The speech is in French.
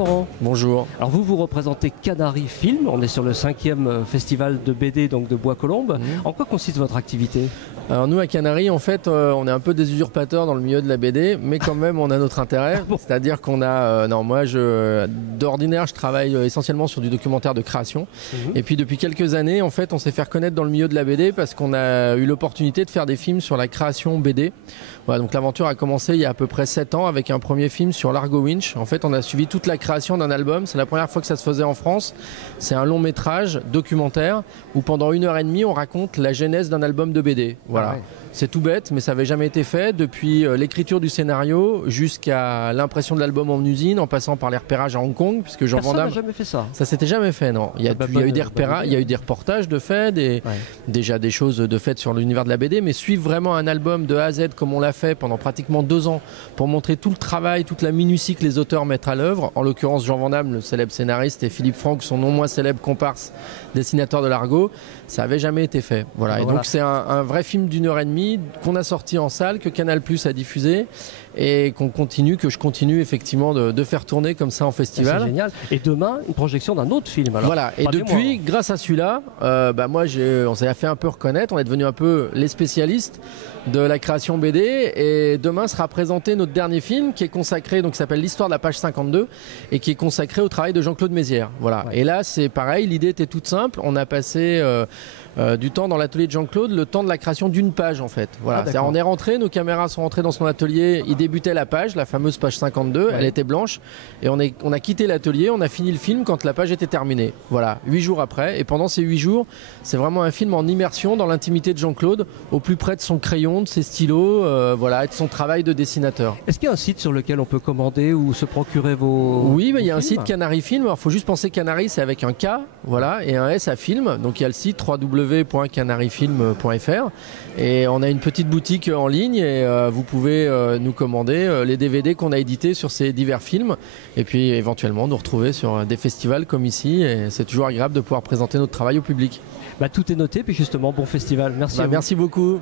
Laurent. Bonjour. Alors vous représentez Canary Film, on est sur le 5e festival de BD donc de Bois-Colombes. En quoi consiste votre activité? Alors nous à Canary, en fait, on est un peu des usurpateurs dans le milieu de la BD, mais quand même on a notre intérêt. C'est-à-dire qu'on a... d'ordinaire, je travaille essentiellement sur du documentaire de création. Et puis depuis quelques années, en fait, on s'est fait reconnaître dans le milieu de la BD parce qu'on a eu l'opportunité de faire des films sur la création BD. Voilà, donc l'aventure a commencé il y a à peu près 7 ans avec un premier film sur l'Argo Winch. En fait, on a suivi toute la création d'un album. C'est la première fois que ça se faisait en France. C'est un long métrage documentaire où pendant 1h30, on raconte la genèse d'un album de BD. Voilà. Ah ouais. C'est tout bête, mais ça n'avait jamais été fait. Depuis l'écriture du scénario jusqu'à l'impression de l'album en usine, en passant par les repérages à Hong Kong, puisque Jean Van Damme... Personne n'a jamais fait ça. Ça s'était jamais fait, non. Il y a eu des repérages, il y a eu des reportages de fait, déjà des choses de fait sur l'univers de la BD, mais suivre vraiment un album de A à Z comme on l'a fait pendant pratiquement 2 ans pour montrer tout le travail, toute la minutie que les auteurs mettent à l'œuvre. En l'occurrence, Jean Van Damme, le célèbre scénariste, et Philippe Franck, son non moins célèbre comparse, dessinateur de l'Argo, ça n'avait jamais été fait. Voilà. Et donc c'est un vrai film d'1h30 qu'on a sorti en salle, que Canal+ a diffusé et que je continue effectivement de faire tourner comme ça en festival. C'est génial. Et demain, une projection d'un autre film. Alors, voilà. Et depuis, grâce à celui-là, on s'est fait un peu reconnaître. On est devenu un peu les spécialistes de la création BD. Et demain sera présenté notre dernier film qui est consacré, donc qui s'appelle L'Histoire de la page 52 et qui est consacré au travail de Jean-Claude Mézières. Voilà. Ouais. Et là, c'est pareil. L'idée était toute simple. On a passé du temps dans l'atelier de Jean-Claude, le temps de la création d'une page en fait. Voilà. On est rentré, nos caméras sont rentrées dans son atelier. Il débutait la page, la fameuse page 52. Ouais. Elle était blanche. Et on a quitté l'atelier. On a fini le film quand la page était terminée. Voilà. 8 jours après. Et pendant ces 8 jours, c'est vraiment un film en immersion dans l'intimité de Jean-Claude, au plus près de son crayon, de ses stylos, et de son travail de dessinateur. Est-ce qu'il y a un site sur lequel on peut commander ou se procurer vos... Oui, mais il y a un site Canary Film. Alors, il faut juste penser Canary, c'est avec un K, voilà, et un S à film. Donc, il y a le site www.canaryfilm.fr. Et on a une petite boutique en ligne et vous pouvez nous commander les DVD qu'on a édités sur ces divers films. Et puis, éventuellement, nous retrouver sur des festivals comme ici. Et c'est toujours agréable de pouvoir présenter notre travail au public. Tout est noté, puis justement, bon festival. Merci à vous. Merci beaucoup.